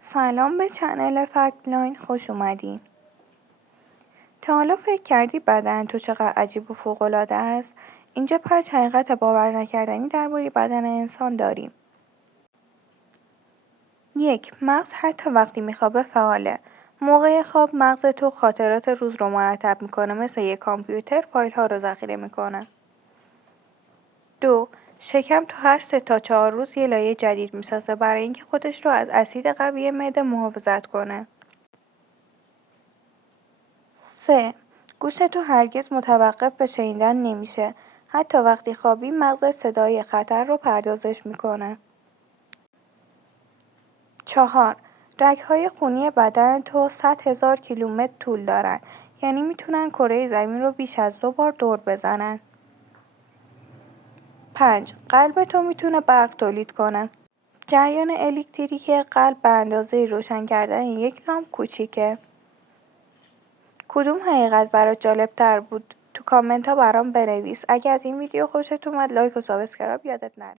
سلام به چنل فکتلاین، خوش اومدین. تا حالا فکر کردی بدن تو چقدر عجیب و فوق‌العاده است؟ اینجا 5 حقیقت باور نکردنی درباره بدن انسان داریم. 1. مغز حتی وقتی میخوابه فعاله. موقع خواب مغز تو خاطرات روز رو مرتب میکنه، مثل یک کامپیوتر فایل ها رو ذخیره میکنه. 2. شکم تو هر 3 تا 4 روز یه لایه جدید میسازه برای اینکه خودش رو از اسید قوی معده محافظت کنه. 3. گوش تو هرگز متوقف به شنیدن نمیشه. حتی وقتی خوابی مغزت صدای خطر رو پردازش میکنه. 4. رگ‌های خونی بدن تو 100,000 کیلومتر طول دارن. یعنی میتونن کره زمین رو بیش از 2 بار دور بزنن. 5. قلب تو میتونه برق تولید کنه. جریان الکتریکی قلب به اندازه روشن کردن یک لامپ کوچیکه. کدوم حقیقت برات جالب تر بود؟ تو کامنت ها برام بنویس. اگه از این ویدیو خوشت اومد لایک و سابسکرایب یادت نره.